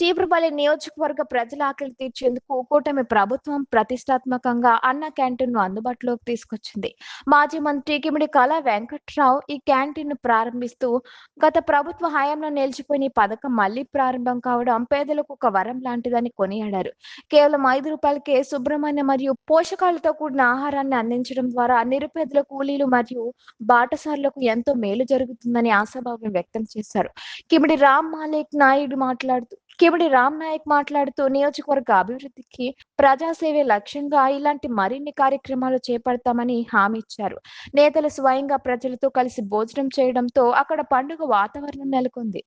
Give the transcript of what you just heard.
చీపురుపల్లి నియోజకవర్గ ప్రజల ఆకలి తీర్చేందుకు కూటమి ప్రభుత్వం ప్రతిష్టాత్మకంగా అన్న క్యాంటీన్‌ను అందుబాటులోకి తీసుకొచ్చింది. మాజీ మంత్రి కిమిడి కళా వెంకట్రావు ఈ క్యాంటీన్‌ను ప్రారంభిస్తూ, గత ప్రభుత్వ హయాంలో నిలిచిపోయిన ఈ పథకం మళ్లీ ప్రారంభం కావడం పేదలకు ఒక వరం లాంటిదని కొనియాడారు. కేవలం ₹5కే శుభ్రమైన మరియు పోషకాలతో కూడిన ఆహారాన్ని అందించడం ద్వారా నిరుపేదల కూలీలు మరియు బాటసారులకు ఎంతో మేలు జరుగుతుందని ఆశాభావం వ్యక్తం చేశారు. కిమిడి రామ్ నాయక్ మాట్లాడుతూ నియోజకవర్గ అభివృద్ధికి ప్రజాసేవే లక్ష్యంగా ఇలాంటి మరిన్ని కార్యక్రమాలు చేపడతామని హామీ ఇచ్చారు. నేతలు స్వయంగా ప్రజలతో కలిసి భోజనం చేయడంతో అక్కడ పండుగ వాతావరణం నెలకొంది.